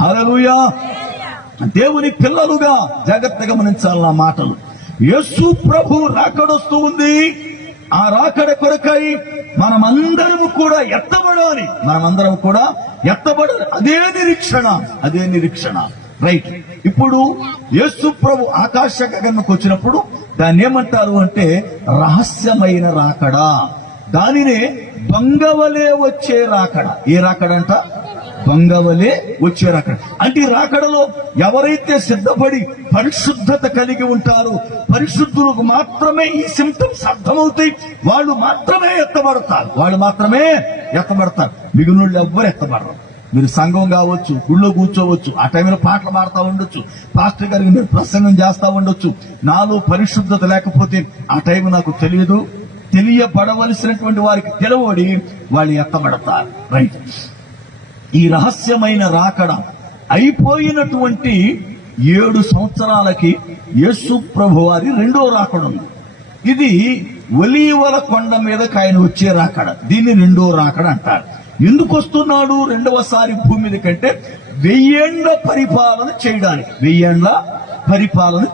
హల్లెలూయా. దేవుని పిల్లలుగా జాగ్రత్తగా గమనించాలి నా మాటలు. యేసు ప్రభు రాకడొస్తూ ఉంది. ఆ రాకడ కొరకై మనమందరము కూడా ఎత్తబడాలి. అదే నిరీక్షణ. రైట్. ఇప్పుడు యేసు ప్రభు ఆకాశ గగనంకి వచ్చినప్పుడు దాన్ని ఏమంటారు అంటే రహస్యమైన రాకడ. దానినే బంగవలే వచ్చే రాకడ. ఏ రాకడంట? బంగవలే వచ్చే రాకడ. అంటే ఈ రాకడలో ఎవరైతే సిద్ధపడి పరిశుద్ధత కలిగి ఉంటారో, పరిశుద్ధులకు మాత్రమే ఈ సింప్టమ్స్ అర్థమవుతాయి. వాళ్ళు మాత్రమే ఎత్తబడతారు. మిగిలిన ఎవ్వరు ఎత్తబడరు. మీరు సంఘం కావచ్చు, గుళ్ళో కూర్చోవచ్చు, ఆ టైంలో పాటలు పాడుతూ ఉండొచ్చు, పాస్టర్ గారికి మీరు ప్రసంగం చేస్తూ ఉండొచ్చు. నాలో పరిశుద్ధత లేకపోతే ఆ టైం నాకు తెలియబడవలసినటువంటి వారికి తెలవడి వాళ్ళు ఎత్తబడతారు. రైట్. ఈ రహస్యమైన రాకడ అయిపోయినటువంటి 7 సంవత్సరాలకి యేసు ప్రభు వారి రెండో రాకడ ఉంది. ఇది ఒలీవల కొండ మీదకి ఆయన వచ్చే రాకడ. దీన్ని రెండో రాకడ అంటారు. ఎందుకు వస్తున్నాడు రెండవసారి భూమి మీద కంటే 1000 ఏండ్ల పరిపాలన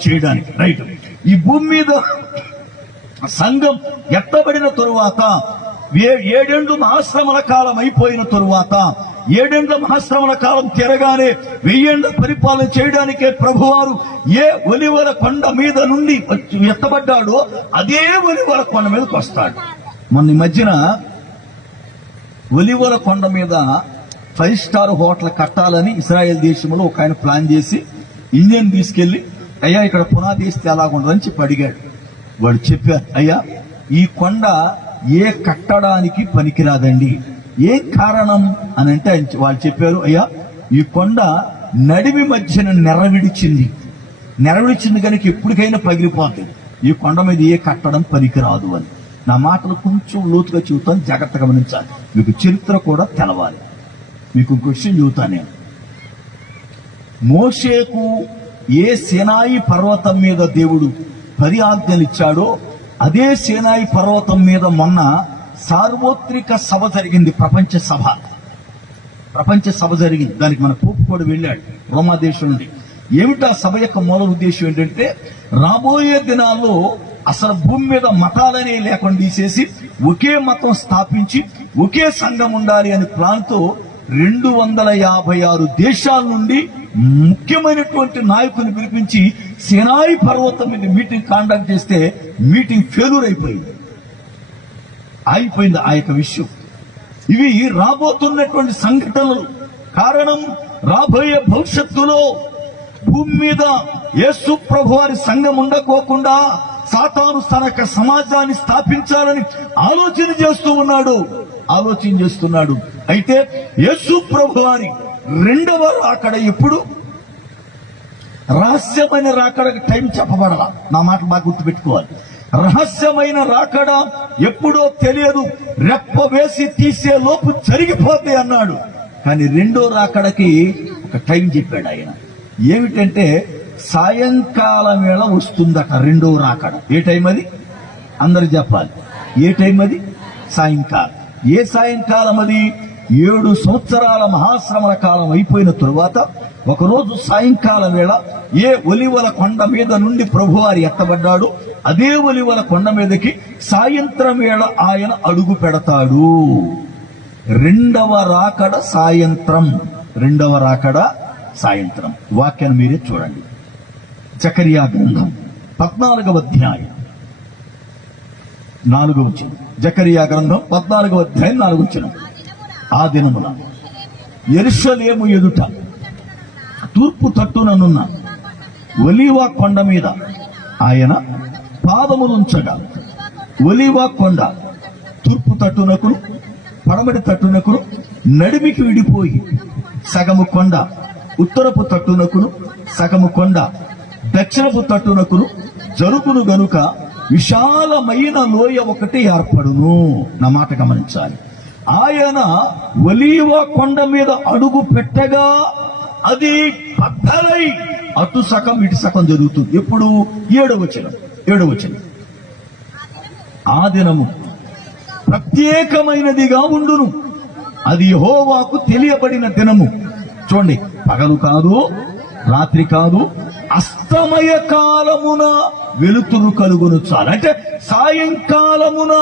చేయడానికి. రైట్. ఈ భూమి మీద సంఘం ఎత్తబడిన తరువాత 7 ఏండ్లు మహాశ్రమల కాలం అయిపోయిన తరువాత 7 ఏండ్ల మహాశ్రమల కాలం తిరగానే 1000 ఏండ్ల పరిపాలన చేయడానికే ప్రభువారు ఏ ఒలివల కొండ మీద నుండి ఎత్తబడ్డాడో అదే ఒలివల కొండ మీదకి వస్తాడు. మొన్న ఈ మధ్యన ఒలివల కొండ మీద 5 స్టార్ హోటల్ కట్టాలని ఇజ్రాయెల్ దేశంలో ఒక ఆయన ప్లాన్ చేసి ఇండియన్ తీసుకెళ్లి, అయ్యా ఇక్కడ పునాది వేస్తే ఎలాగుండదని చెప్పి అడిగాడు. వాడు చెప్పారు, అయ్యా ఈ కొండ ఏ కట్టడానికి పనికిరాదండి. ఏ కారణం అని అంటే వాళ్ళు చెప్పారు, అయ్యా ఈ కొండ నడిమి మధ్యన నెరవిడిచింది కనుక ఎప్పటికైనా పగిలిపోతుంది. ఈ కొండ మీద ఏ కట్టడం పనికిరాదు అని. నా మాటలు కొంచెం లోతుగా చెబుతాను, జాగ్రత్తగా గమనించాలి. మీకు చరిత్ర కూడా తెలవాలి. మీకు క్వశ్చన్ చెబుతాను నేను. మోషేకు ఏ సీనాయి పర్వతం మీద దేవుడు 10 ఆజ్ఞలు ఇచ్చాడో అదే సీనాయి పర్వతం మీద మొన్న సార్వత్రిక సభ జరిగింది. ప్రపంచ సభ జరిగింది. దానికి మన పోపు కూడా వెళ్ళాడు రోమా దేశం నుండి. ఏమిటా సభ యొక్క మూల ఉద్దేశం ఏంటంటే రాబోయే దినాల్లో అసలు భూమి మీద మతాలనే లేకుండా తీసేసి ఒకే మతం స్థాపించి ఒకే సంఘం ఉండాలి అనే ప్లాన్ తో 256 దేశాల నుండి ముఖ్యమైనటువంటి నాయకుని పిలిపించి సినాయి పర్వతం మీద మీటింగ్ కాండక్ట్ చేస్తే మీటింగ్ ఫెయిల్యూర్ ఆగిపోయింది ఆ యొక్క విషయం. ఇవి రాబోతున్నటువంటి సంఘటనలు. కారణం రాబోయే భవిష్యత్తులో భూమి మీద యేసు ప్రభు వారి సంఘం ఉండకోకుండా సాతాను తన యొక్క సమాజాన్ని స్థాపించాలని ఆలోచన చేస్తున్నాడు. అయితే యేసు ప్రభు వారి రెండవ రాకడ ఎప్పుడు? రహస్యమైన రాకడకి టైం చెప్పబడాల. నా మాట బాగా గుర్తుపెట్టుకోవాలి. రహస్యమైన రాకడ ఎప్పుడో తెలియదు, రెప్ప వేసి తీసే లోపు జరిగిపోతే అన్నాడు. కానీ రెండో రాకడకి ఒక టైం చెప్పాడు ఆయన. ఏమిటంటే సాయంకాలం వేళ వస్తుందట రెండో రాకడ. ఏ టైం అది? అందరు చెప్పాలి. ఏ టైం అది? సాయంకాలం. ఏ సాయంకాలం అది? 7 సంవత్సరాల మహాశ్రమల కాలం అయిపోయిన తరువాత ఒకరోజు సాయంకాలం వేళ ఏ ఒలివల కొండ మీద నుండి ప్రభువారు ఎత్తబడ్డాడు అదే ఒలివల కొండ మీదకి సాయంత్రం వేళ ఆయన అడుగు పెడతాడు. రెండవ రాకడ సాయంత్రం. వాక్యాన్ని మీరే చూడండి. జకరియా గ్రంథం 14వ అధ్యాయం 4వ వచనం. జకరియా గ్రంథం 14వ అధ్యాయం 4వ వచనం. ఆ దినమున యెరూషలేము ఎదుట తూర్పు తట్టుననున్న ఒలీవ కొండ మీద ఆయన పాదములుంచగా ఒలీవ కొండ తూర్పు తట్టునకును పడమటి తట్టునకును నడిమికి విడిపోయి సగము కొండ ఉత్తరపు తట్టునకును సగము కొండ దక్షిణపు తట్టునకును జరుగును గనుక విశాలమైన లోయ ఒకటి ఏర్పడును. నా మాట గమనించాలి. ఆయన ఒలీవ కొండ మీద అడుగు పెట్టగా అది బద్దలై అటు సగం ఇటు సగం జరుగుతుంది. ఎప్పుడు? 7వ వచనం. ఆ దినము ప్రత్యేకమైనదిగా ఉండును, అది యెహోవాకు తెలియబడిన దినము. చూడండి, పగలు కాదు, రాత్రి కాదు, అస్తమయ కాలమున వెలుతురు కలుగును చాలు. అంటే సాయంకాలమున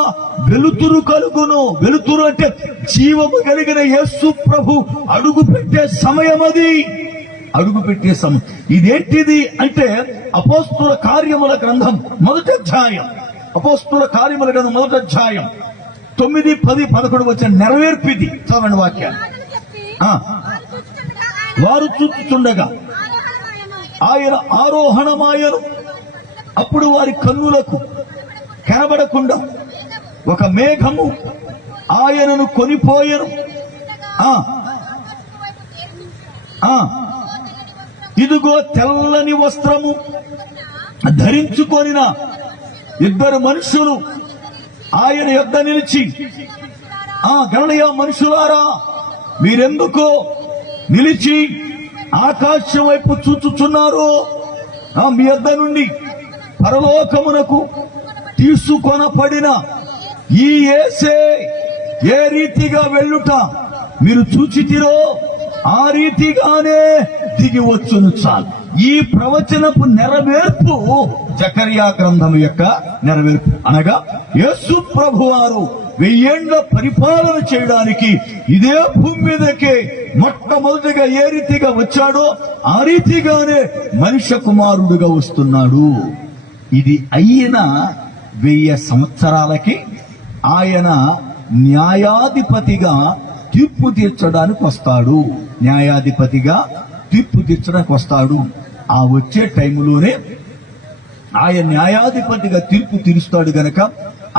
వెలుతురు కలుగును. వెలుతురు అంటే జీవము కలిగిన యేసు ప్రభు అడుగు పెట్టే సమయం అది. అడుగు పెట్టే సమయం ఇదేంటిది అంటే అపోస్తుల కార్యముల గ్రంథం 1వ అధ్యాయం. అపోస్తుల కార్యముల గ్రంథం 1వ అధ్యాయం 9, 10, 11 వచ్చిన నెరవేర్పిది. చదవండి వాక్యాలు. వారు చూచుచుండగా ఆయన ఆరోహణమాయను. అప్పుడు వారి కన్నులకు కనబడకుండా ఒక మేఘము ఆయనను కొనిపోయెను. ఇదిగో తెల్లని వస్త్రము ధరించుకొనిన 2 మనుషులు ఆయన యొద్ద నిలిచి, గలిలయ మనుషులారా, మీరెందుకు నిలిచి ఆకాశం వైపు చూచుచున్నారు? మీ యొద్ద నుండి పరలోకమునకు తీసుకొనబడిన ఈ యేసే ఏ రీతిగా వెళ్ళుట మీరు చూచితిరో ఆ రీతిగానే దిగి వచ్చును చాలు. ఈ ప్రవచనపు నెరవేర్పు జకర్యా గ్రంథం యొక్క నెరవేర్పు. అనగా యేసు ప్రభువారు 1000 ఏళ్ల పరిపాలన చేయడానికి ఇదే భూమి మీదకే మొట్టమొదటిగా ఏ రీతిగా వచ్చాడో ఆ రీతిగానే మనుష్య కుమారుడుగా వస్తున్నాడు. ఇది అయిన 1000 సంవత్సరాలకి ఆయన న్యాయాధిపతిగా తీర్పు తీర్చడానికి వస్తాడు. న్యాయాధిపతిగా తీర్పు తీర్చడానికి వస్తాడు. ఆ వచ్చే టైంలోనే ఆయన న్యాయాధిపతిగా తీర్పు తీరుస్తాడు గనక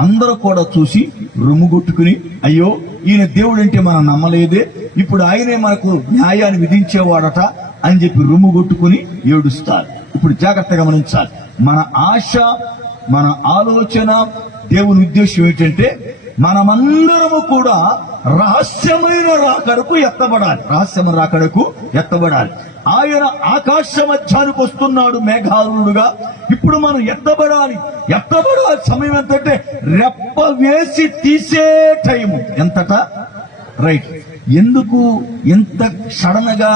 అందరూ కూడా చూసి రొమ్ముగొట్టుకుని, అయ్యో ఈయన దేవుడు అంటే మనం నమ్మలేదే, ఇప్పుడు ఆయనే మనకు న్యాయాన్ని విధించేవాడట అని చెప్పి రొమ్ముగొట్టుకుని ఏడుస్తారు. ఇప్పుడు జాగ్రత్తగా గమనించాలి. మన ఆశ, మన ఆలోచన, దేవుని ఉద్దేశం ఏంటంటే మనమందరము కూడా రహస్యమైన రాకడకు ఎత్తబడాలి. రహస్యమైన రాకడకు ఎత్తబడాలి. ఆయన ఆకాశ మధ్యానికి వస్తున్నాడు మేఘారుడుగా. ఇప్పుడు మనం ఎత్తబడాలి. ఎత్తబడాలి సమయం ఎంతంటే రెప్ప వేసి తీసే టైము. ఎంతట రైట్. ఎందుకు ఎంత సడన్ గా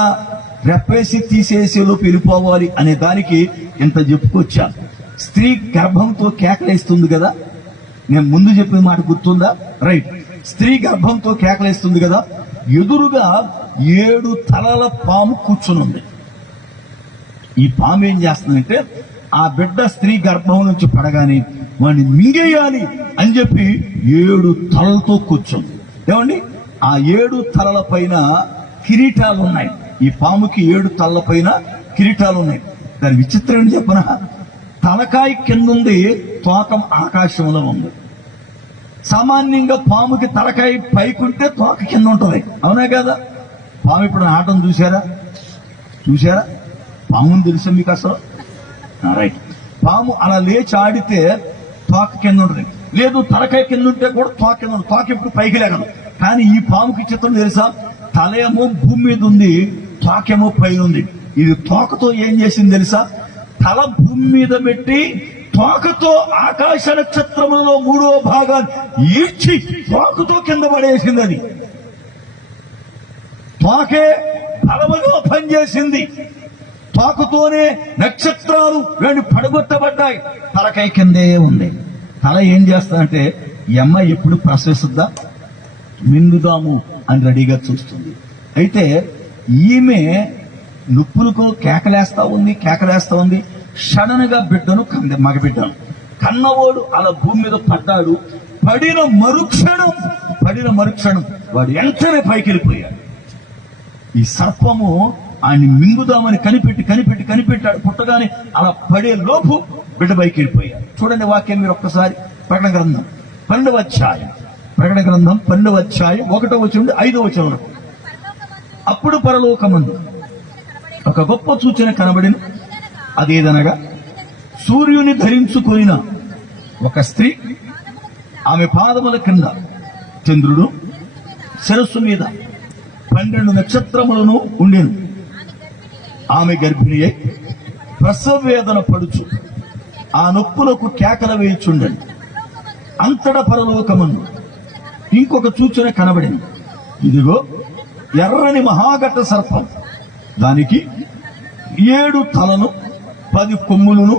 రెప్పేసి తీసేసేలోపు వెళ్ళిపోవాలి అనే దానికి ఎంత చెప్పుకొచ్చాను. స్త్రీ గర్భంతో కేకలేస్తుంది కదా, నేను ముందు చెప్పిన మాట గుర్తుందా? రైట్. స్త్రీ గర్భంతో కేకలేస్తుంది కదా, ఎదురుగా 7 తలల పాము కూర్చునుంది. ఈ పాము ఏం చేస్తుందంటే ఆ బిడ్డ స్త్రీ గర్భం నుంచి పడగానే వాడిని మింగేయాలి అని చెప్పి 7 తలలతో కూర్చుంది. ఏమండి, ఆ 7 తలల పైన కిరీటాలు ఉన్నాయి. ఈ పాముకి 7 తలల పైన కిరీటాలు ఉన్నాయి. దాని విచిత్రం ఏంటి చెప్పనా? తలకాయ కింద ఉంది, తోకం ఆకాశంలో ఉంది. సామాన్యంగా పాముకి తలకాయ పైకుంటే తోక కింద ఉంటుంది, అవునా కదా? పాము ఇప్పుడు ఆటం చూసారా? పాముని తెలుసా మీకు అసలు? రైట్. పాము అలా లేచి ఆడితే తోక కింద ఉంటుంది. లేదు, తలకాయ కింద ఉంటే కూడా తోక కింద ఉంటుంది. తోక ఎప్పుడు పైకి లేగదు. కానీ ఈ పాముకి చిత్రం తెలుసా? తల ఏమో భూమి మీద ఉంది, తోకేమో పైన ఉంది. ఇది తోకతో ఏం చేసింది తెలుసా? తల భూమి మీద పెట్టి తోకతో ఆకాశ నక్షత్రములలో 3వ భాగాన్ని ఈడ్చి తోకతో కింద పడేసింది. అది తోకే బలముగా పనిచేసింది. తోకతోనే నక్షత్రాలు రెండు పడగొట్టబడ్డాయి. తలకాయ కిందే ఉంది. తల ఏం చేస్తానంటే ఈ అమ్మాయి ఎప్పుడు ప్రసవిస్తుందా, మింగుదాము అని రెడీగా చూస్తుంది. అయితే ఈమె నొప్పులకు కేకలేస్తా ఉంది. సడన్ గా బిడ్డను మగబిడ్డను కన్నవాడు అలా భూమి మీద పడ్డాడు. పడిన మరుక్షణం వాడు వెంటనే పైకి వెళ్ళిపోయాడు. ఈ సర్పము ఆయన్ని మింగుదామని కనిపెట్టాడు. పుట్టగానే అలా పడే లోపు బిడ్డ పైకి వెళ్ళిపోయాడు. చూడండి వాక్యం మీరు ఒక్కసారి. ప్రకటన గ్రంథం 12వ అధ్యాయం 1వ వచనం నుండి 5వ వచనం వరకు. అప్పుడు పరలోకమందు ఒక గొప్ప సూచన కనబడిన, అదేదనగా సూర్యుని ధరించుకొనిన ఒక స్త్రీ, ఆమె పాదముల కింద చంద్రుడు, శిరస్సు మీద 12 నక్షత్రములను ఉండెను. ఆమె గర్భిణి అయి ప్రసవ వేదన పడుచు ఆ నొప్పులకు కేకల వేయుచుండెను. అంతటా పరలోకమందు ఇంకొక సూచన కనబడింది. ఇదిగో ఎర్రని మహాఘట సర్పం దానికి 7 తలలు 10 కొమ్ములను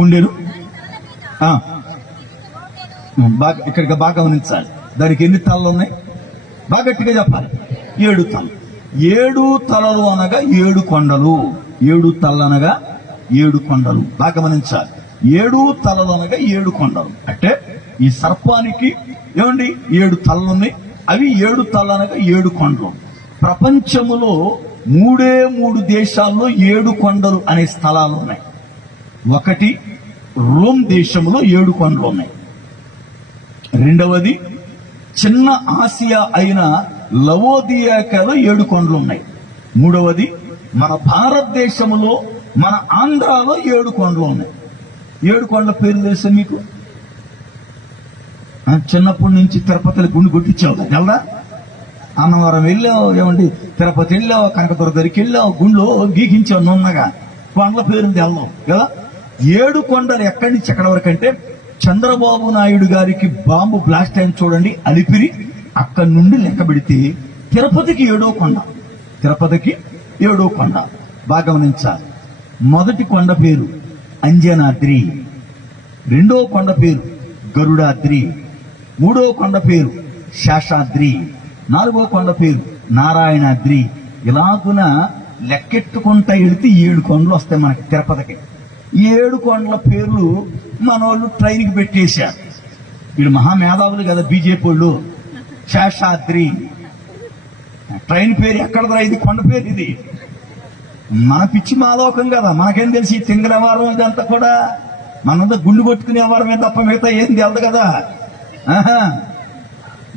ఉండెను. బాగా ఇక్కడికి బాగా గమనించాలి. దానికి ఎన్ని తలలు ఉన్నాయి? బాగా గట్టిగా చెప్పాలి. 7 తలలు. 7 తలలు అనగా 7 కొండలు. 7 తలలు అనగా 7 కొండలు. బాగా గమనించాలి. 7 తలలు అనగా 7 కొండలు. అంటే ఈ సర్పానికి ఏమండి 7 తలలు ఉన్నాయి. అవి 7 తలలు అనగా 7 కొండలు. ప్రపంచములో 3 దేశాల్లో 7 కొండలు అనే స్థలాలు ఉన్నాయి. ఒకటి రోమ్ దేశంలో 7 కొండలు ఉన్నాయి. రెండవది చిన్న ఆసియా అయిన లవోదియాకలో 7 కొండలు ఉన్నాయి. మూడవది మన భారతదేశంలో మన ఆంధ్రాలో 7 కొండలు ఉన్నాయి. 7 కొండల పేరు తెలుసా మీకు? చిన్నప్పటి నుంచి తిరుపతిలో గుండు కొట్టించావు కదా, అన్నవరం వెళ్ళావు, ఏమండి తిరుపతి వెళ్ళావు, కనకదుర్గ దగ్గరికి వెళ్ళావు, గుండెలో గీకించావు నున్నగా. కొండల పేరుని తెల్లావు కదా. 7 కొండలు ఎక్కడి నుంచి ఎక్కడి వరకు అంటే చంద్రబాబు నాయుడు గారికి బాంబు బ్లాస్ట్ అయిన చూడండి అలిపిరి, అక్కడి నుండి లెక్క పెడితే తిరుపతికి 7వ కొండ. తిరుపతికి 7వ కొండ. బాగా గమనించాలి. మొదటి కొండ పేరు అంజనాద్రి, 2వ కొండ పేరు గరుడాద్రి, 3వ కొండ పేరు శేషాద్రి, 4వ కొండ పేరు నారాయణాద్రి. ఇలాగున లెక్కెట్టుకుంటా వెళితే 7 కొండలు వస్తాయి మనకి తిరుపతికి. 7 కొండల పేర్లు మన వాళ్ళు ట్రైన్కి పెట్టేశారు. వీడు మహామేధావులు కదా బీజేపీ వాళ్ళు. శేషాద్రి ట్రైన్ పేరు ఎక్కడదా? ఇది కొండ పేరు. ఇది మన పిచ్చి మాలోకం కదా, మనకేం తెలిసి తింగర వ్యవహారం ఇదంతా కూడా. మనంతా గుండు కొట్టుకునే వ్యవహారమే తప్ప మిగతా ఏం తెలదు కదా.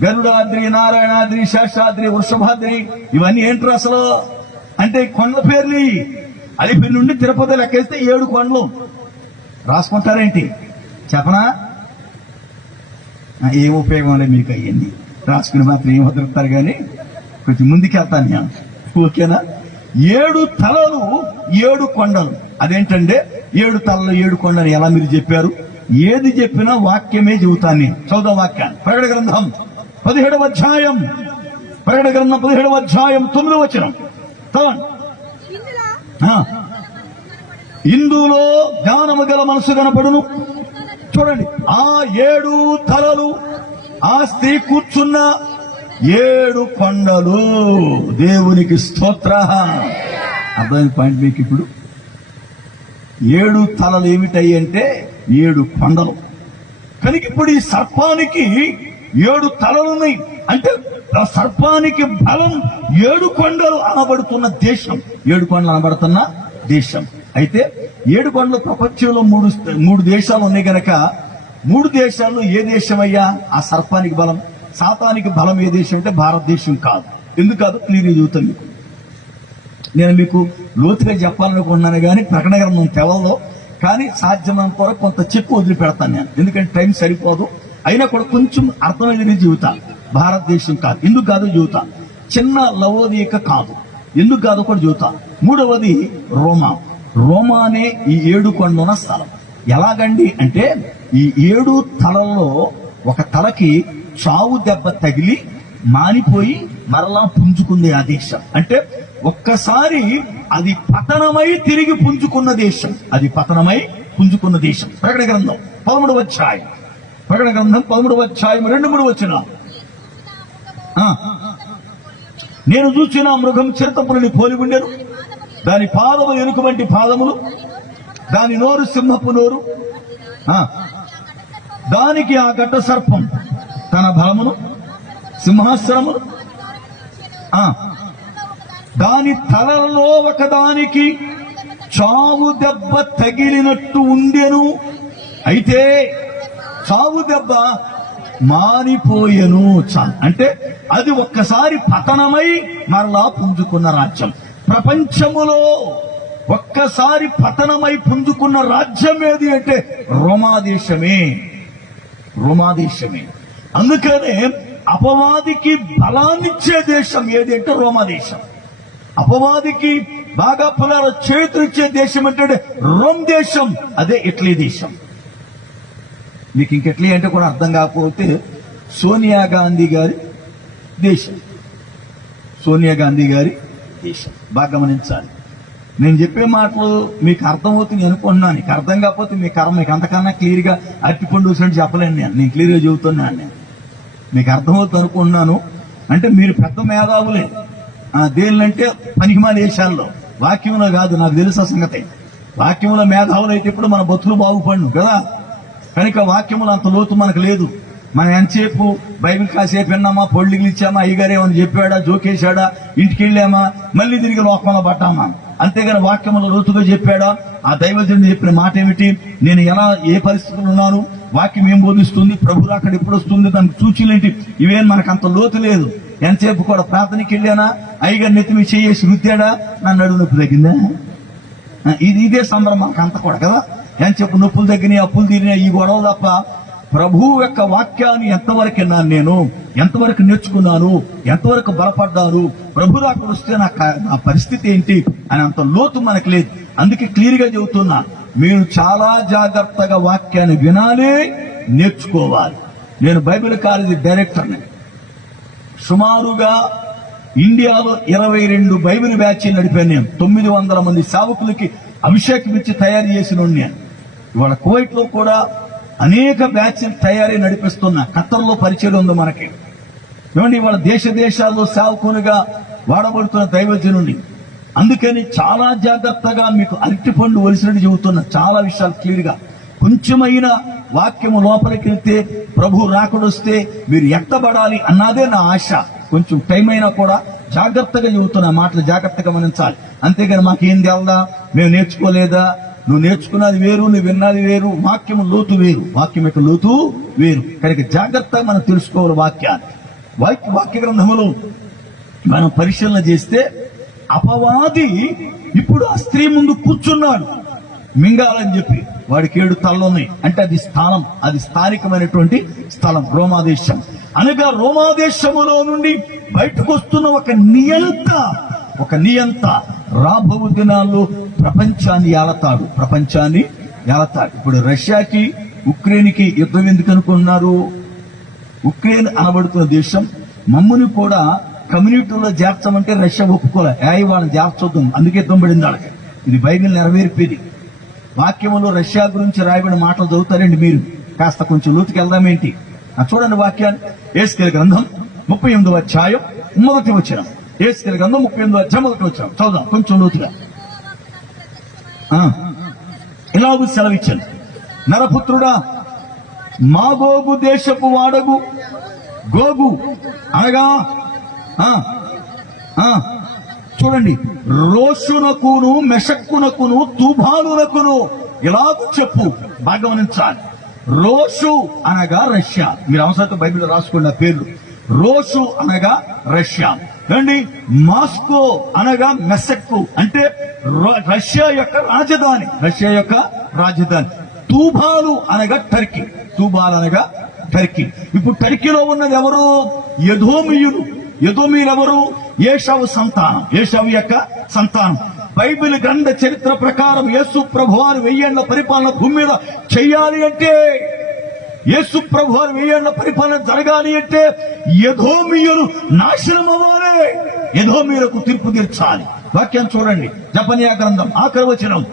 గరుడాద్రి, నారాయణాద్రి, శేషాద్రి, వృషభాద్రి ఇవన్నీ ఏంటారు అసలు అంటే కొండల పేర్లు. అలిపిరి నుండి తిరుపతి లెక్కేస్తే 7 కొండలు. రాసుకుంటారేంటి చెప్పనా? ఏం ఉపయోగం లేదు మీకు అయ్యింది. రాసుకుని మాత్రం ఏం వదులుతారు కానీ కొంచెం ముందుకెళ్తాను నేను. ఓకేనా? 7 తలలు 7 కొండలు. అదేంటంటే 7 తలలు 7 కొండలు ఎలా మీరు చెప్పారు? ఏది చెప్పినా వాక్యమే చెబుతాను నేను. చదువు వాక్యాన్ని. ప్రకటన గ్రంథం 17వ అధ్యాయం. ప్రకటన గ్రంథం 17వ అధ్యాయం 9వ వచనం చదవండి. ఇందులో జ్ఞానము గల మనసు కనపడును. చూడండి, ఆ 7 తలలు ఆ స్త్రీ కూర్చున్న 7 కొండలు. దేవునికి స్తోత్ర. అర్థమైన పాయింట్ మీకు ఇప్పుడు. 7 తలలు ఏమిటాయి అంటే 7 కొండలు. కనుక ఇప్పుడు ఈ సర్పానికి 7 తలలున్నాయి. అంటే ఆ సర్పానికి బలం 7 కొండలు అనబడుతున్న దేశం. 7 కొండలు అనబడుతున్న దేశం. అయితే 7 కొండలు ప్రపంచంలో 3 దేశాలు ఉన్నాయి గనక 3 దేశాల్లో ఏ దేశం అయ్యా ఆ సర్పానికి బలం? సాతానికి బలం ఏ దేశం అంటే భారతదేశం కాదు. ఎందుకు కాదు క్లియర్ చెబుతాను మీకు. నేను మీకు లోతుగా చెప్పాలనుకుంటున్నాను కానీ ప్రకటన గ్రంథం తెవల్లో, కానీ సాధ్యమైనంత వరకు కొంత చెప్పు వదిలిపెడతాను నేను. ఎందుకంటే టైం సరిపోదు. అయినా కూడా కొంచెం అర్థమయ్యేది చెబుతా. భారతదేశం కాదు. ఎందుకు కాదు చెబుతా. చిన్న లవోదిక కాదు. ఎందుకు కాదు కూడా చెబుతా. మూడవది రోమా. రోమా అనే ఈ 7 కొండలున్న స్థలం. ఎలాగండి అంటే ఈ 7 తలల్లో ఒక తలకి చావు దెబ్బ తగిలి మానిపోయి మరలా పుంజుకుంది ఆ దేశం. అంటే ఒక్కసారి అది పతనమై తిరిగి పుంజుకున్న దేశం. అది పతనమై పుంజుకున్న దేశం. ప్రకటన గ్రంథం 13వ అధ్యాయం. ప్రకటన గ్రంథం 13వ అధ్యాయం 2-3 వచనాలు. నేను చూసిన మృగం చిరుతపులిని పోలి ఉండెను. దాని పాదములు ఎలుక వంటి పాదములు, దాని నోరు సింహపు నోరు. దానికి ఆ ఘట్ట సర్పం తన బలమును సింహాసనమును దాని తలలో ఒకదానికి చావు దెబ్బ తగిలినట్టు ఉండెను. అయితే చావు దెబ్బ మానిపోయెను. అంటే అది ఒక్కసారి పతనమై మరలా పుంజుకున్న రాజ్యం. ప్రపంచములో ఒక్కసారి పతనమై పుంజుకున్న రాజ్యం ఏది అంటే రోమాదేశమే. రోమాదేశమే. అందుకనే అపవాదికి బలాన్నిచ్చే దేశం ఏది అంటే రోమాదేశం. అపవాదికి బాగా పులాల చేతులిచ్చే దేశం అంటే రోమ్ దేశం. అదే ఇటలీ దేశం. మీకు ఇంకెట్లీ అంటే కూడా అర్థం కాకపోతే సోనియా గాంధీ గారి దేశం. సోనియా గాంధీ గారి దేశం. బాగా గమనించాలి. నేను చెప్పే మాటలు మీకు అర్థమవుతుంది అనుకుంటున్నాను. నీకు అర్థం కాకపోతే మీ కర్మ. మీకు అంతకన్నా క్లియర్గా అరటిపండు చూసినట్టు చెప్పలేను. నేను క్లియర్గా చెబుతున్నాను. నేను మీకు అర్థమవుతుంది అనుకుంటున్నాను. అంటే మీరు పెద్ద మేధావులే. దేనిలంటే పనికిమాల దేశాల్లో, వాక్యంలో కాదు. నాకు తెలుసు సంగతి. వాక్యంలో మేధావులు అయితే ఇప్పుడు మన బతులు బాగుపడను కదా. కనుక వాక్యములు అంత లోతు మనకు లేదు. మనం ఎంతసేపు బైబిల్ కాసేపు విన్నామా, పొళ్ళిగిలు ఇచ్చామా, అయ్యగారు ఏమని చెప్పాడా, జోకేశాడా, ఇంటికి వెళ్ళామా, మళ్ళీ తిరిగి లోకంలో పట్టామా. అంతేగాని వాక్యములు లోతుగా చెప్పాడా? ఆ దైవజనుడు చెప్పిన మాట ఏమిటి? నేను ఎలా ఏ పరిస్థితులు ఉన్నాను, వాక్యం ఏం బోధిస్తుంది, ప్రభు రాకడ ఎప్పుడు వస్తుంది, దానికి సూచనలేంటి, ఇవేం మనకు అంత లోతు లేదు. ఎంతసేపు కూడా ప్రార్థనకి వెళ్ళానా, అయ్యగారు నెత్తిమి చేసి రుద్దాడా, నన్ను నడుము నొప్పి తగ్గిందా, ఇదే సందర్భం మనకు అంత కూడా కదా. ఎంతసేపు నొప్పులు తగ్గినాయి, అప్పులు తీరినాయి, ఈ గొడవ తప్ప ప్రభువు యొక్క వాక్యాన్ని ఎంతవరకు విన్నాను, నేను ఎంతవరకు నేర్చుకున్నాను, ఎంతవరకు బలపడ్డాను, ప్రభు రాకడ వస్తే నా పరిస్థితి ఏంటి అని అంత లోతు మనకు లేదు. అందుకే క్లియర్ గా చెబుతున్నా, మీరు చాలా జాగ్రత్తగా వాక్యాన్ని వినాలి, నేర్చుకోవాలి. నేను బైబిల్ కాలేజీ డైరెక్టర్ని. సుమారుగా ఇండియాలో 22 బైబిల్ బ్యాచ్లు నడిపాను నేను. 900 మంది సేవకులకి అభిషేకం ఇచ్చి తయారు చేసిన నేను. ఇవాళ కువైట్ లో కూడా అనేక బ్యాచ్లు తయారీ నడిపిస్తున్నా. ఖత్తర్లో పరిచయం ఉంది మనకి. ఏమండి, ఇవాళ దేశాల్లో సేవకునిగా వాడబడుతున్న దైవజనుడి. అందుకని చాలా జాగ్రత్తగా మీకు అరటి పండు వలిసినట్టు చెబుతున్నా. చాలా విషయాలు క్లియర్ గా. కొంచెమైన వాక్యము లోపలికి వెళ్తే, ప్రభు రాకడొస్తే మీరు ఎత్తబడాలి అన్నదే నా ఆశ. కొంచెం టైం అయినా కూడా జాగ్రత్తగా చెబుతున్నా. మాటలు జాగ్రత్తగా గమనించాలి. అంతేగాని మాకేం తెలదా, మేము నేర్చుకోలేదా, నువ్వు నేర్చుకున్నది వేరు, నువ్వు విన్నది వేరు, వాక్యము లోతు వేరు, వాక్యం యొక్క లోతు వేరు. కనుక జాగ్రత్తగా మనం తెలుసుకోవాలి వాక్యాన్ని. వాక్య గ్రంథములు మనం పరిశీలన చేస్తే, అపవాది ఇప్పుడు ఆ స్త్రీ ముందు కూర్చున్నాడు మింగాలని చెప్పి. వాడికి 7 తలలు ఉన్నాయి. అంటే అది స్థానం, అది స్థానికమైనటువంటి స్థలం, రోమాదేశం. అనగా రోమాదేశములో నుండి బయటకు వస్తున్న ఒక నియంత రాబో దినాల్లో ప్రపంచాన్ని ఏలతాడు. ఇప్పుడు రష్యాకి ఉక్రెయిన్కి యుద్ధం ఎందుకు అనుకున్నారు? ఉక్రెయిన్ అనబడుతున్న దేశం మమ్ముని కూడా కమ్యూనిటీలో చేర్చమంటే రష్యా ఒప్పుకోలే. వాళ్ళని చేర్చొద్దాం, అందుకే యుద్ధం పడింది వాళ్ళకి. ఇది బైబిల్ నెరవేర్పేది. వాక్యములో రష్యా గురించి రాయబడిన మాటలు చదువుతారండి మీరు. కాస్త కొంచెం లోతుకి వెళ్దామేంటి? చూడండి వాక్యాన్ని. యేసయ్య గ్రంథం 38వ అధ్యాయం 1వ వచనం. యేసయ్య గ్రంథం 38వ అధ్యాయం 1వ వచనం చదువుదాం కొంచెం లోతుగా. ఇలాగూ సెలవిచ్చాను, నరపుత్రుడా, మాగోగు దేశపు వాడగు గోగు అనగా చూడండి, రోషునకును మెషక్కునకును తుబాలునకును ఇలాగూ చెప్పు. బాగా గమనించాలి. రోషు అనగా రష్యా. మీరు అవసరం బైబిల్ రాసుకున్న పేర్లు. రోషు అనగా రష్యా అండి. మాస్కో అనగా మెసక్కు, అంటే రష్యా యొక్క రాజధాని. తూబాలు అనగా టర్కీ. ఇప్పుడు టర్కీలో ఉన్నది ఎవరు? ఎదోమీయులు. ఎవరు? ఏషావు సంతానం, ఏషావు యొక్క సంతానం. బైబిల్ గ్రంథ చరిత్ర ప్రకారం యేసు ప్రభువారు 1000 ఏళ్ల పరిపాలన భూమి మీద చెయ్యాలి అంటే, యేసు ప్రభువారు 1000 ఏళ్ల పరిపాలన జరగాలి అంటే ఎదోమీయులు నాశనం అవ్వాలి. ఎదోమీయులకు తీర్పు తీర్చాలి. వాక్యం చూడండి. జపనియా గ్రంథం ఆఖరి వచనం.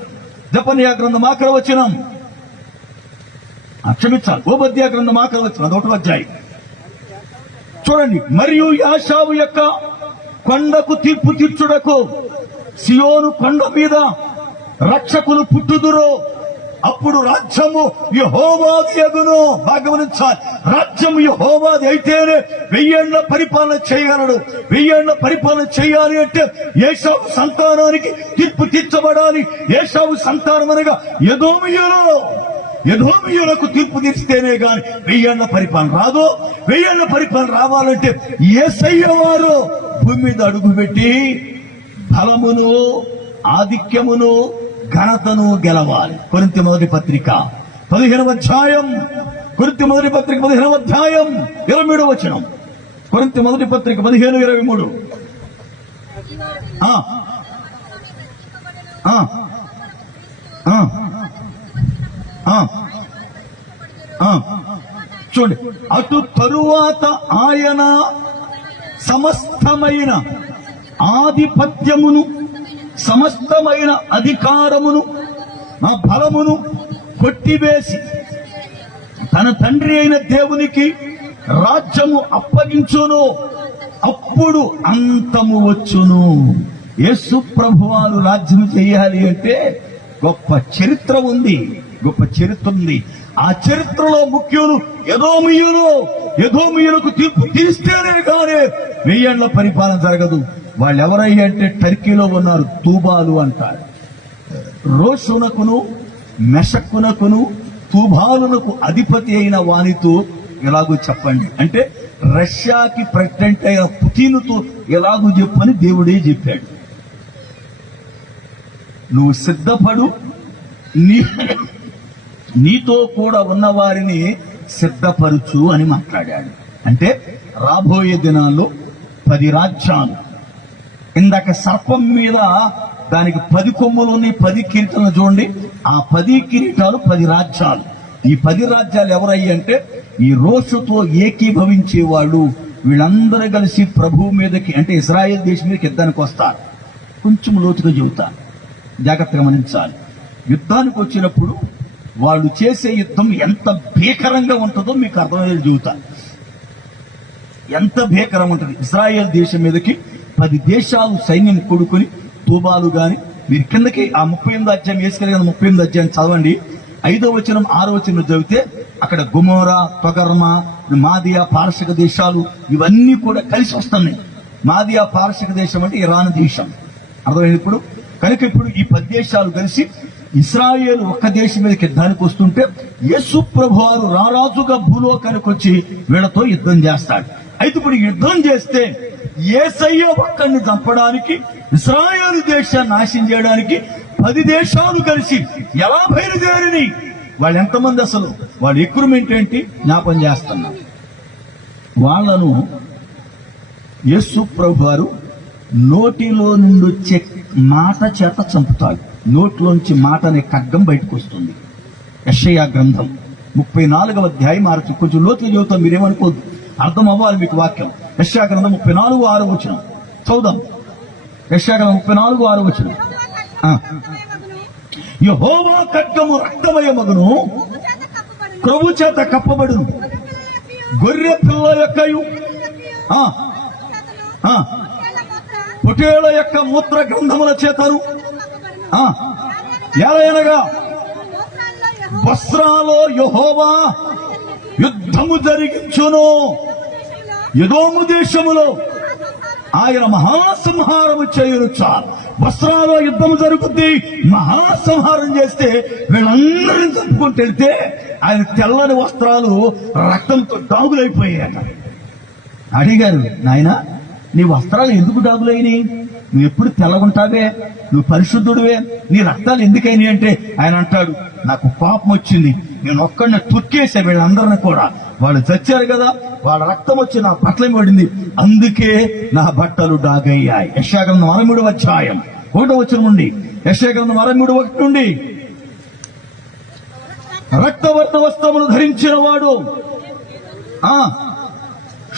క్షమించాలి, ఓబద్యా గ్రంథం ఆఖరి వచనం 1వ అధ్యాయం చూడండి. మరియు యాషావు యొక్క కొండకు తీర్పు తీర్చుటకు సియోను కొండ మీద రక్షకులు పుట్టుదురు. అప్పుడు రాజ్యము యెహోవాది యగును. బాగా గమనించాలి. రాజ్యము యెహోవాది అయితేనే 1000 ఏళ్ల పరిపాలన చేయగలడు. 1000 ఏళ్ల పరిపాలన చేయాలి అంటే ఏశావు సంతానానికి తీర్పు తీర్చబడాలి. ఏశావు సంతానం అనగా ఎదోమీయులకు తీర్పు తీర్చితేనే గాని 1000 ఏళ్ల పరిపాలన రాదు. 1000 ఏళ్ల పరిపాలన రావాలంటే యేసయ్య వారు భూమి మీద అడుగుపెట్టి బలమును, ఆధిక్యమును, ఘనతను గెలవాలి. కొరింథీ మొదటి పత్రిక 15వ అధ్యాయం. 15వ అధ్యాయం 23వ వచనం. కొరింథీ మొదటి పత్రిక 15:23. చూడండి, అటు తరువాత ఆయన సమస్తమైన ఆధిపత్యమును, సమస్తమైన అధికారమును, నా బలమును కొట్టివేసి తన తండ్రి అయిన దేవునికి రాజ్యము అప్పగించును. అప్పుడు అంతము వచ్చును. యేసు ప్రభువారు రాజ్యం చేయాలి అంటే గొప్ప చరిత్ర ఉంది, గొప్ప చరిత్ర ఉంది. ఆ చరిత్రలో ముఖ్యులు ఎదోమీయులకు తీర్పు తీస్తేనే కానీ 1000 ఏళ్ల పరిపాలన జరగదు. వాళ్ళు ఎవరయ్యా అంటే టర్కీలో ఉన్నారు, తూబాలు అంటారు. రోషునకును మెషక్కునకును తూబాలునకు అధిపతి అయిన వానితో ఎలాగో చెప్పండి అంటే రష్యాకి ప్రెసిడెంట్ అయిన పుతిన్తో ఎలాగో చెప్పని దేవుడే చెప్పాడు. నువ్వు సిద్ధపడు, నీతో కూడా ఉన్న వారిని సిద్ధపరచు అని మాట్లాడాడు. అంటే రాబోయే దినాల్లో 10 రాజ్యాలు, ఇందాక సర్పం మీద దానికి 10 కొమ్ములు ఉన్నాయి, 10 కిరీటాలు చూడండి. ఆ 10 కిరీటాలు 10 రాజ్యాలు. ఈ 10 రాజ్యాలు ఎవరయ్యి అంటే ఈ రోషుతో ఏకీభవించే వాళ్ళు. వీళ్ళందరూ కలిసి ప్రభువు మీదకి అంటే ఇశ్రాయేల్ దేశం మీదకి యుద్ధానికి వస్తారు. కొంచెం లోతుగా చెబుతాను, జాగ్రత్తగా గమనించాలి. యుద్ధానికి వచ్చినప్పుడు వాళ్ళు చేసే యుద్ధం ఎంత భీకరంగా ఉంటుందో మీకు అర్థమయ్యేది చెబుతాను. ఎంత భీకరం ఉంటుంది. ఇశ్రాయేల్ దేశం మీదకి 10 దేశాలు సైన్యం కూడుకొని తూబాలు గాని, మీరు కిందకి ఆ 38 అధ్యాయం వేసుకెళ్ళిన 38 అధ్యాయం చదవండి. 5వ వచనం 6వ వచనం చదివితే అక్కడ గుమోరా, తొగర్మా, మాదియా పారసిక దేశాలు ఇవన్నీ కూడా కలిసి వస్తున్నాయి. మాదియా పారసిక దేశం అంటే ఇరాన్ దేశం, అర్థమైంది ఇప్పుడు. కనుక ఇప్పుడు ఈ 10 దేశాలు కలిసి ఇశ్రాయేలు ఒక్క దేశం మీదకి యుద్ధానికి వస్తుంటే యేసు ప్రభువారు రారాజుగా భూలోకానికి వచ్చి వీళ్ళతో యుద్ధం చేస్తాడు. అయితే ఇప్పుడు యుద్ధం చేస్తే యేసయ్య ఒక్కడిని చంపడానికి, ఇశ్రాయేలు దేశాన్ని నాశనం చేయడానికి 10 దేశాలు కలిసి ఎలా బయలుదేరిని? వాళ్ళు ఎంతమంది, అసలు వాళ్ళ ఎక్విప్మెంట్ ఏంటి జ్ఞాపం చేస్తున్నారు. వాళ్ళను యేసు ప్రభువారు నోటిలో నుండి వచ్చే మాట చేత చంపుతాడు. నోట్లోంచి మాట అనే ఖడ్గం బయటకు వస్తుంది. యెషయా గ్రంథం 34వ అధ్యాయం కొంచెం లోతుగా చదువుతాం, మీరేమనుకోద్దు, అర్థం అవ్వాలి మీకు వాక్యం. యెషయా గ్రంథం 34:6 వచనం చదువుదాం. యెషయా గ్రంథం 34:6 వచనం. యెహోవా ఖడ్గము రక్తమయమగును, ప్రభు చేత కప్పబడును, గొర్రె పిల్ల యొక్కయు పొటేళ్ల యొక్క మూత్ర గ్రంథముల చేతను ఎలయనగా వస్త్రాలో యెహోవా యుద్ధము జరిగించును. ఎదోము దేశములో ఆయన మహాసంహారము చేయును. చాలు, వస్త్రాలో యుద్ధం జరుగుద్ది. మహాసంహారం చేస్తే వీళ్ళందరినీ చంపుకుంటూ వెళ్తే ఆయన తెల్లని వస్త్రాలు రక్తంతో డాగులైపోయాయట. అడిగారు, నాయన నీ వస్త్రాలు ఎందుకు డాగులైనాయి? నువ్వు ఎప్పుడు తెల్లగుంటావే, నువ్వు పరిశుద్ధుడివే, నీ రక్తాలు ఎందుకైనాయి అంటే ఆయన అంటాడు, నాకు కోపం వచ్చింది, నేను ఒక్కడిని తొక్కేసా వీళ్ళందరినీ కూడా. వాళ్ళు చచ్చారు కదా, వాళ్ళ రక్తం వచ్చి నా బట్టలు పడింది, అందుకే నా బట్టలు డాగయ్యాయి. యెషయా గ్రంథం 63వ అధ్యాయం 1వ వచనం నుండి. యెషయా గ్రంథం 63:1 నుండి. రక్తవర్ణ వస్త్రములు ధరించిన వాడు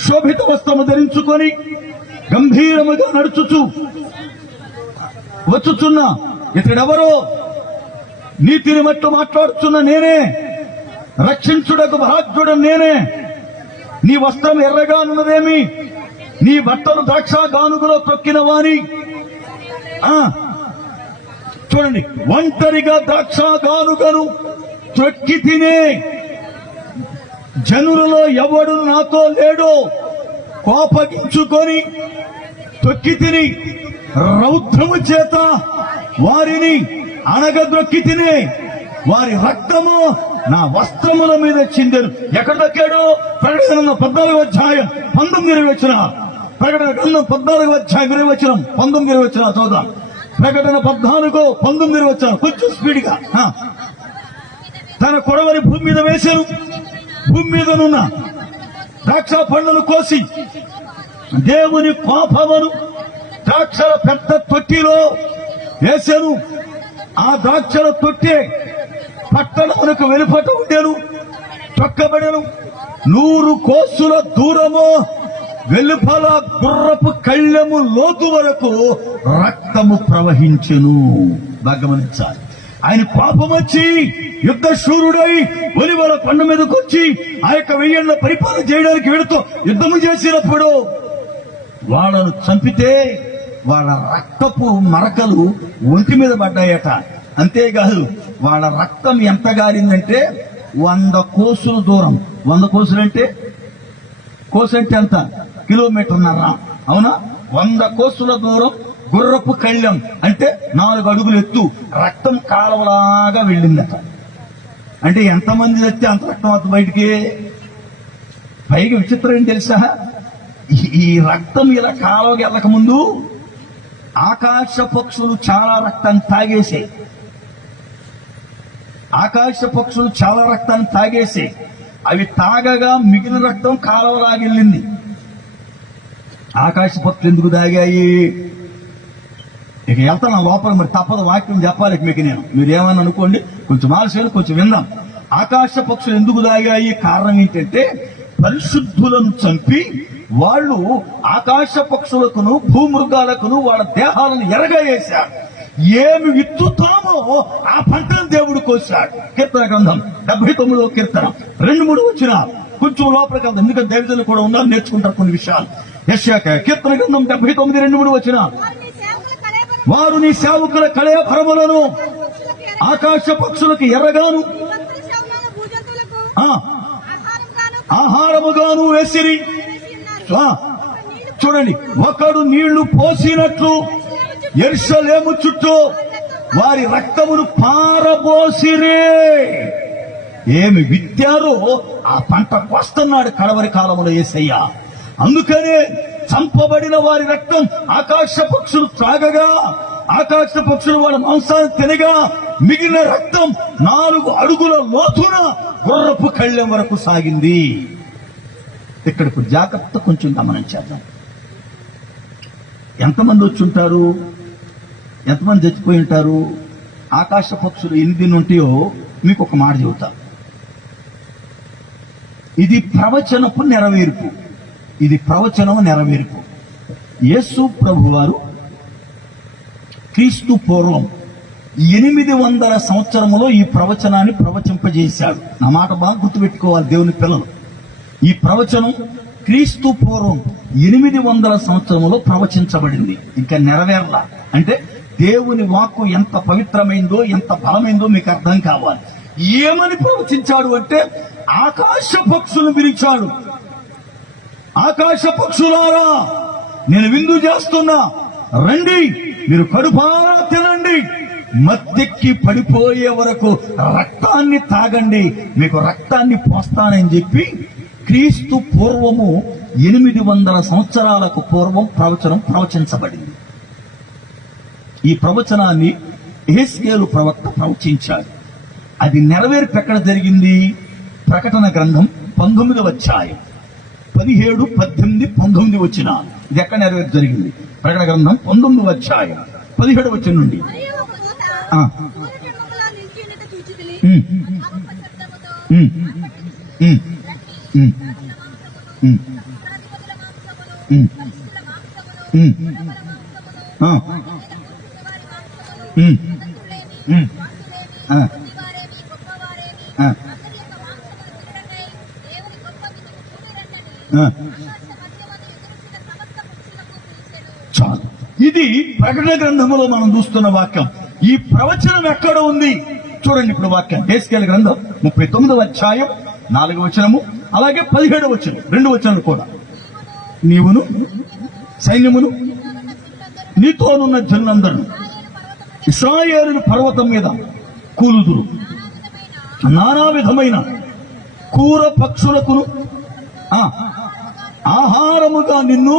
శోభిత వస్త్రము ధరించుకొని గంభీరముగా నడుచుచు వచ్చుచున్నా ఇతడెవరో? నీతిని మట్టు మాట్లాడుచున్న నేనే, రక్షించుటకు బలాఢ్యుడు నేనే. నీ వస్త్రం ఎర్రగా ఉన్నదేమి? నీ బట్టలు ద్రాక్ష గానుగులో తొక్కిన వాని. చూడండి, ఒంటరిగా ద్రాక్ష గానుగను తొక్కి తినే, జనులలో ఎవడు నాతో లేడో, కోపగించుకొని తొక్కి తిని రౌద్రము చేత వారిని అనగద్రొక్కి తినే, వారి రక్తము నా వస్త్రముల మీద చిందెను. ఎక్కడ దక్కాడు? ప్రకటన 14వ అధ్యాయం 19 వచ్చిన. ప్రకటన గ్రంథం 14వ అధ్యాయం 20 వచ్చిన 19 వచ్చిన చదువుదాం. ప్రకటన 14:19 వచ్చాను, కొంచెం స్పీడ్ గా. తన కొడవలి భూమి మీద వేశాను, భూమి మీదనున్న ద్రాక్ష పండ్లను కోసి దేవుని కోపమును ద్రాక్షల పెద్ద తొట్టిలో వేశాను. ఆ ద్రాక్షల తొట్టి పట్టణమునకు వెలుపట ఉండేను, తొక్కబడేను. 100 కోసుల దూరము వెలుపల గుర్రపు కళ్ళెము లోతు వరకు రక్తము ప్రవహించెను. బాగా గమనించాలి. ఆయన పాపం వచ్చి యుద్ధ శూరుడై ఒలివల కొండ మీదకి వచ్చి ఆ యొక్క 1000 ఏళ్ల పరిపాలన చేయడానికి వెళుతూ యుద్ధము చేసినప్పుడు వాళ్ళను చంపితే వాళ్ళ రక్తపు మరకలు ఒంటి మీద పడ్డాయట. అంతేకాదు వాళ్ళ రక్తం ఎంత గారిందంటే 100 కోసుల దూరం. 100 కోసులు అంటే కోసు అంటే ఎంత? కిలోమీటర్న్నర. అవునా? 100 కోసుల దూరం గుర్రపు కళ్ళెం అంటే 4 అడుగులు ఎత్తు రక్తం కాలవలాగా వెళ్ళిందట. అంటే ఎంతమంది తెస్తే అంత రక్తం అవుతుంది బయటికి. పైకి విచిత్రం ఏం తెలుసా? ఈ రక్తం ఇలా కాలువకి వెళ్ళక ముందు ఆకాశ పక్షులు చాలా రక్తాన్ని తాగేసాయి. ఆకాశ పక్షులు చాలా రక్తాన్ని తాగేసాయి. అవి తాగగా మిగిలిన రక్తం కాలువలాగెళ్ళింది. ఆకాశ పక్షులు ఎందుకు తాగాయి? ఇక వెళ్తాను లోపల, మరి తప్పదు, వాక్యం చెప్పాలి మీకు. మీరేమని అనుకోండి, కొంచెం ఆలస్యం, కొంచెం విందాం. ఆకాశ పక్షులు ఎందుకు తాగాయి? కారణం ఏంటంటే పరిశుద్ధులను చంపి వాళ్ళు ఆకాశ పక్షులకును భూమృగాలకును వాళ్ళ దేహాలను ఎరగవేశారు. ఏమి విత్తుతామో ఆ పంటను దేవుడు కోశాడు. కీర్తన గ్రంథం 79వ కీర్తన 2-3 వచ్చిన కొంచెం లోపలికి వెళ్తాం, ఎందుకంటే దైవజనులు కూడా ఉన్నారు, నేర్చుకుంటారు కొన్ని విషయాలు. యెషయా కీర్తన గ్రంథం 79 2-3 వచ్చిన వారు నీ సేవకుల కళేబరములను ఆకాశ పక్షులకు ఎర్రగాను ఆహారముగాను వేసిరి. చూడండి, ఒకడు నీళ్లు పోసినట్లు యెరూషలేము చుట్టూ వారి రక్తమును పారబోసిరే. ఏమి విత్తారో ఆ పంట వస్తున్నాడు కడవరి కాలములో యేసయ్య. అందుకనే చంపబడిన వారి రక్తం ఆకాశ పక్షులు త్రాగగా, ఆకాశ పక్షులు వాళ్ళ మాంసాన్ని తినగా మిగిలిన రక్తం 4 అడుగుల లోతున గుర్రపు కళ్ళెం వరకు సాగింది. ఇక్కడికి జాగ్రత్త కొంచెం గమనించేద్దాం. ఎంతమంది వచ్చి ఉంటారు? ఎంతమంది చచ్చిపోయి ఉంటారు? ఆకాశ పక్షులు ఎన్ని ఉంటాయో మీకు ఒక మాట చెబుతా. ఇది ప్రవచనపు నెరవేర్పు. ఇది ప్రవచనము నెరవేర్పు. యేసు ప్రభువారు క్రీస్తు పూర్వం 800 సంవత్సరములో ఈ ప్రవచనాన్ని ప్రవచింపజేశాడు. నా మాట బాగా గుర్తుపెట్టుకోవాలి దేవుని పిల్లలు. ఈ ప్రవచనం క్రీస్తు పూర్వం 800 సంవత్సరములో ప్రవచించబడింది. ఇంకా నెరవేరలా. అంటే దేవుని వాక్కు ఎంత పవిత్రమైందో, ఎంత బలమైందో మీకు అర్థం కావాలి. ఏమని ప్రవచించాడు అంటే ఆకాశ పక్షులు పిలిచాడు. ఆకాశ పక్షులారా, నేను విందు చేస్తున్నా, రండి, మీరు కడుపారా తినండి, మత్తెక్కి పడిపోయే వరకు రక్తాన్ని తాగండి, మీకు రక్తాన్ని పోస్తానని చెప్పి క్రీస్తు పూర్వము 800 సంవత్సరాలకు పూర్వం ప్రవచనం ప్రవచించబడింది. ఈ ప్రవచనాన్ని యెహెజ్కేలు ప్రవక్త ప్రవచించాడు. అది నెరవేర్పు ఎక్కడ జరిగింది? ప్రకటన గ్రంథం 19వ అధ్యాయం 17, 18, 19 వచ్చిన. ఇది ఎక్కడ నెరవేర్పు జరిగింది? ప్రకటన గ్రంథం 19వ అధ్యాయం 17 వచ్చిన నుండి. చాలు. ఇది ప్రకటన గ్రంథంలో మనం చూస్తున్న వాక్యం. ఈ ప్రవచనం ఎక్కడ ఉంది చూడండి. ఇప్పుడు వాక్యం యెహెజ్కేలు గ్రంథం 39వ అధ్యాయం 4వ వచనము, అలాగే 17వ వచనం, 2 వచనాలు కూడా. నీవును సైన్యమును నీతోనున్న జనులందరూ ఇశ్రాయేలు పర్వతం మీద కూలుదురు, నానా విధమైన కూర పక్షులకును ఆహారముగా నిన్ను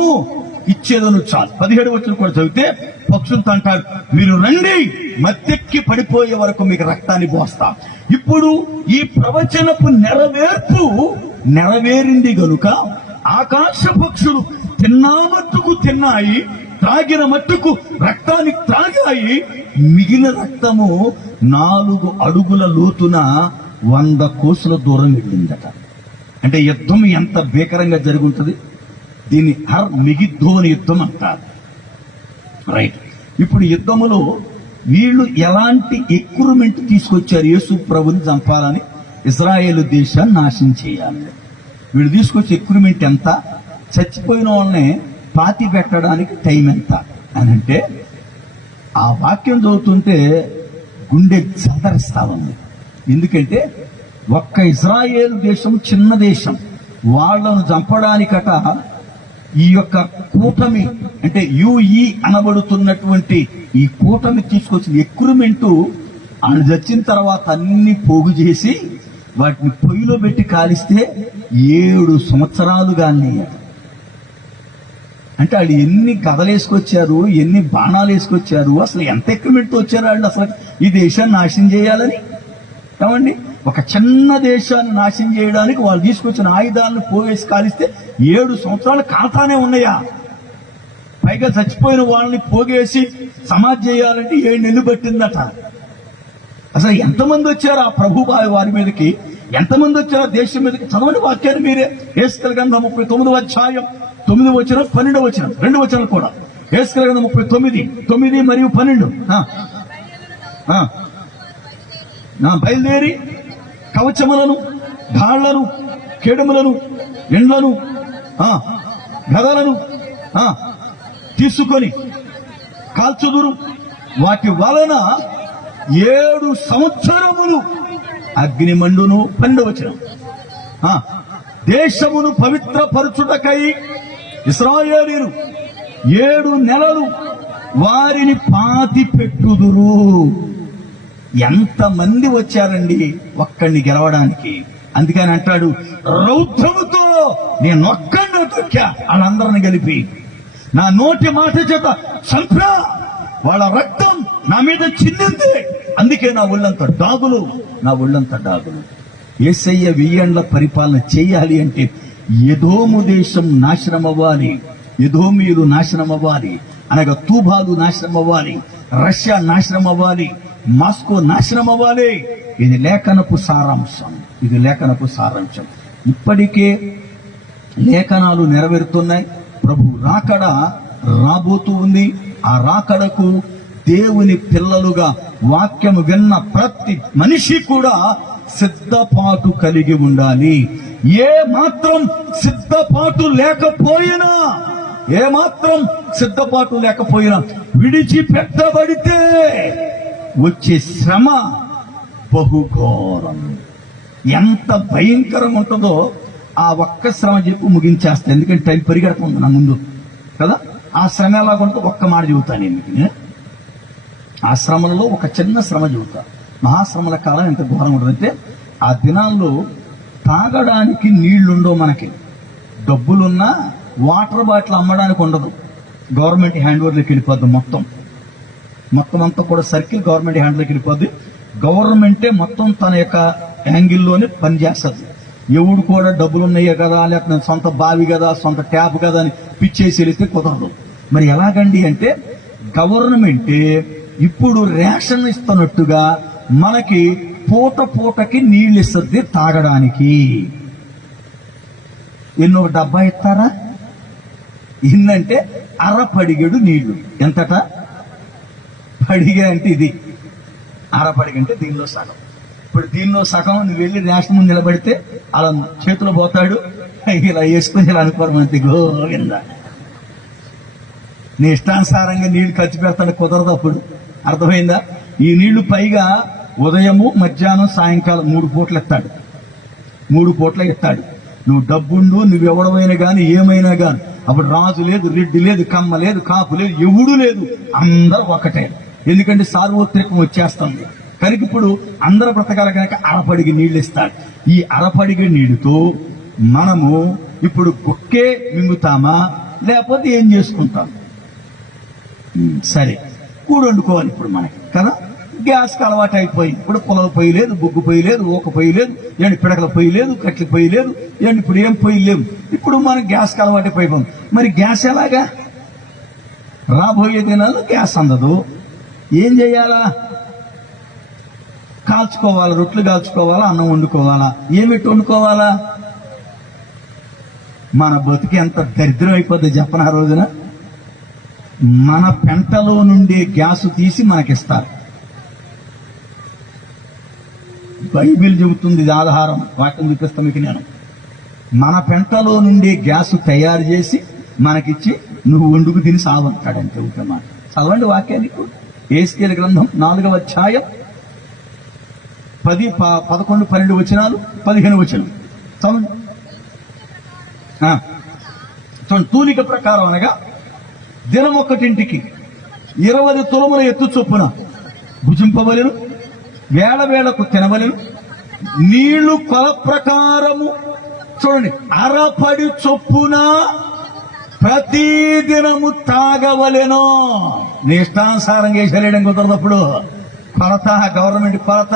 ఇచ్చేదను. చాలు. 17 వచనం కూడా చదివితే పక్షులతో అంటాడు, మీరు రండి, మత్తెక్కి పడిపోయే వరకు మీకు రక్తాన్ని పోస్తా. ఇప్పుడు ఈ ప్రవచనపు నెరవేర్పు నెరవేరింది గనుక ఆకాశ పక్షులు తిన్నా మట్టుకు తిన్నాయి, త్రాగిన మట్టుకు రక్తాన్ని త్రాగాయి. మిగిలిన రక్తము 4 అడుగుల లోతున 100 కోసుల దూరం వెళ్ళిందట. అంటే యుద్ధం ఎంత భీకరంగా జరుగుతుంది. దీన్ని హర్ మిగిద్దోని యుద్ధం అంటారు. రైట్. ఇప్పుడు యుద్ధములో వీళ్ళు ఎలాంటి ఎక్విప్మెంట్ తీసుకొచ్చారు? యేసు ప్రభుని చంపాలని, ఇజ్రాయేలు దేశాన్ని నాశనం చేయాలి. వీళ్ళు తీసుకొచ్చే ఎక్విప్మెంట్ ఎంత? చచ్చిపోయిన వాళ్ళని పాతి పెట్టడానికి టైం ఎంత అని అంటే, ఆ వాక్యం చదువుతుంటే గుండె సదరిస్తా ఉంది. ఎందుకంటే ఒక్క ఇజ్రాయేలు దేశం చిన్న దేశం, వాళ్ళను చంపడానికట ఈ యొక్క కూటమి అంటే యుఈ అనబడుతున్నటువంటి ఈ కూటమి తీసుకొచ్చిన ఎక్విప్మెంట్ ఆయన చచ్చిన తర్వాత అన్ని పోగు చేసి వాటిని పొయ్యిలో పెట్టి కాలిస్తే 7 సంవత్సరాలు కానీ. అంటే వాళ్ళు ఎన్ని కథలేసుకొచ్చారు, ఎన్ని బాణాలు వేసుకొచ్చారు, అసలు ఎంత ఎక్విప్మెంట్ వచ్చారు వాళ్ళు అసలు ఈ దేశాన్ని నాశనం చేయాలని. ఏమండి, ఒక చిన్న దేశాన్ని నాశనం చేయడానికి వాళ్ళు తీసుకొచ్చిన ఆయుధాలను పోవేసి కాలిస్తే 7 సంవత్సరాలు కాతానే ఉన్నాయా? పైగా చచ్చిపోయిన వాళ్ళని పోగేసి సమాధి చేయాలంటే 7 నెలలు పట్టిందట. అసలు ఎంతమంది వచ్చారు ఆ ప్రభు వారి మీదకి? ఎంతమంది వచ్చారు దేశం మీదకి? చదవండి వాక్యాన్ని మీరే. యేసుకెళ్ళ గ్రంథం 39వ అధ్యాయం 9వ వచనం 12వ వచనం 2 వచనాలు కూడా. యేసుకెళ్ళ గ్రంథం 39, 9 మరియు 12. బయలుదేరి కవచములను, ఢాళ్లను, కేడములను, ఎండ్లను, గదలను తీసుకొని కాల్చుదురు. వాటి వలన 7 సంవత్సరములు అగ్నిమండును. 12వ వచనం. దేశమును పవిత్రపరచుటకై ఇశ్రాయేలీయులు 7 నెలలు వారిని పాతి పెట్టుదురు. ఎంతమంది వచ్చారండి ఒక్కడిని గెలవడానికి? అందుకని అంటాడు, రౌద్రముతో నేను ఒక్కడిని తొక్కా, వాళ్ళందరిని కలిపి నా నోటి మాట చేత చంపా, వాళ్ళ రక్తం నా మీద చిందింది, అందుకే నా ఒళ్ళంత డాగులు, నా ఒళ్ళంత డాగులు. యేసయ్య 1000 ఏళ్ల పరిపాలన చేయాలి అంటే ఎదోము దేశం నాశనం అవ్వాలి, ఎదోమీయులు నాశనం అవ్వాలి, అనగా తూబాలు నాశనం అవ్వాలి, రష్యా నాశనం అవ్వాలి, మాస్కో నాశనం అవ్వాలి. ఇది లేఖనపు సారాంశం, ఇది లేఖనపు సారాంశం. ఇప్పటికే లేఖనాలు నెరవేరుతున్నాయి. ప్రభు రాకడ రాబోతూ ఉంది. ఆ రాకడకు దేవుని పిల్లలుగా వాక్యము విన్న ప్రతి మనిషి కూడా సిద్ధపాటు కలిగి ఉండాలి. ఏ మాత్రం సిద్ధపాటు లేకపోయినా, ఏ మాత్రం సిద్ధపాటు లేకపోయినా విడిచిపెట్టబడితే వచ్చే శ్రమ బహుఘోరం. ఎంత భయంకరంగా ఉంటుందో ఆ ఒక్క శ్రమ చెప్పి ముగించేస్తా, ఎందుకంటే టైం పరిగెడుతుంది నా ముందు కదా. ఆ శ్రమ ఎలాగుంటే ఒక్క మాట చెబుతాను. ఎందుకని ఆ శ్రమలలో ఒక చిన్న శ్రమ చెబుతా. మహాశ్రమల కాలం ఎంత ఘోరం ఉంటుందంటే, ఆ దినాల్లో తాగడానికి నీళ్లుండవు, మనకి డబ్బులున్నా వాటర్ బాటిల్ అమ్మడానికి ఉండదు. గవర్నమెంట్ హ్యాండ్ ఓవర్లోకి వెళ్ళిపోద్ది. మొత్తం అంతా కూడా సర్కిల్ గవర్నమెంట్ హ్యాండ్లోకి వెళ్ళిపోద్ది. గవర్నమెంటే మొత్తం తన యొక్క యాంగిల్లోనే పనిచేస్తుంది. ఎవడు కూడా డబ్బులు ఉన్నాయే కదా, లేకపోతే సొంత బావి కదా, సొంత ట్యాప్ కదా అని పిచ్చేసి వెళితే కుదరదు. మరి ఎలాగండి అంటే, గవర్నమెంటే ఇప్పుడు రేషన్ ఇస్తున్నట్టుగా మనకి పూటకి నీళ్ళు ఇస్తుంది తాగడానికి. ఎన్నో డబ్బా ఇస్తారా? ఇన్నంటే అరపడిగడు నీళ్లు. ఎంతట? పడిగే అంటే ఇది, అరపడిగంటే దీనిలో సగం. ఇప్పుడు దీనిలో సగం నువ్వు వెళ్ళి రేషన్ ముందు నిలబడితే అలా చేతిలో పోతాడు, ఇలా వేసుకుని ఇలా అనుకోవడం అంతే. గోవింద, నీ ఇష్టానుసారంగా నీళ్లు ఖర్చు పెడతాను కుదరదు. అప్పుడు అర్థమైందా? ఈ నీళ్లు పైగా ఉదయము, మధ్యాహ్నం, సాయంకాలం 3 పూటలు ఇస్తాడు. 3 పూటలు ఇస్తాడు. నువ్వు డబ్బుండు, నువ్వెవడమైనా కానీ ఏమైనా కానీ అప్పుడు రాజు లేదు, రెడ్డి లేదు, కమ్మ లేదు, కాపు లేదు, ఎవడు లేదు, అందరూ ఒకటే. ఎందుకంటే సార్వత్రికం వచ్చేస్తుంది కనుక ఇప్పుడు అందరూ బ్రతకాల కనుక అరపడిగి నీళ్ళు ఇస్తాడు. ఈ అరపడిగి నీళ్ళతో మనము ఇప్పుడు గుక్కే మింగుతామా, లేకపోతే ఏం చేసుకుంటాం? సరే, కూడు వండుకోవాలి ఇప్పుడు మనకి కదా. గ్యాస్కి అలవాటు అయిపోయింది. ఇప్పుడు పొలం పొయ్యి లేదు, బొగ్గు పొయ్యి లేదు, ఊక పొయ్యి లేదు, ఏంటి పిడకల పొయ్యి లేదు, కట్ల పొయ్యి లేదు, ఏంటి ఇప్పుడు ఏం పొయ్యి లేవు. ఇప్పుడు మనకి గ్యాస్కి అలవాటు అయిపోయింది. మరి గ్యాస్ ఎలాగా? రాబోయే దినాల్లో గ్యాస్ అందదు. ఏం చేయాలా? కాల్చుకోవాలా, రొట్లు కాల్చుకోవాలా, అన్నం వండుకోవాలా. ఏమిటి వండుకోవాలా? మన బతికి ఎంత దరిద్రం అయిపోద్ది చెప్పన ఆ రోజున. మన పెంటలో నుండి గ్యాస్ తీసి మనకిస్తారు. బైబిల్ చెబుతుంది, ఇది ఆధారం, వాక్యం చూపిస్తాం మీకు నేను. మన పెంటలో నుండి గ్యాస్ తయారు చేసి మనకిచ్చి నువ్వు వండుకు తిని సావంటాడని చెబుతున్నమాట. చదవండి వాక్యానికి. యేసయ్య గ్రంథం 4వ అధ్యాయం 10, 11, 12 వచనాలు, 15 వచనాలు చదవండి. చూడండి, తూనిక ప్రకారం అనగా దినం ఒక్కటింటికి 20 తులముల ఎత్తు చొప్పున భుజింపవలెను, వేళ వేళకు తినవలెను. నీళ్లు కొల ప్రకారము, చూడండి, అరపడి చొప్పున ప్రతి దినము తాగవలెను. నీ ఇష్టానుసారం చేసేయడం కుదరదప్పుడు. కొలత, గవర్నమెంట్ కొలత.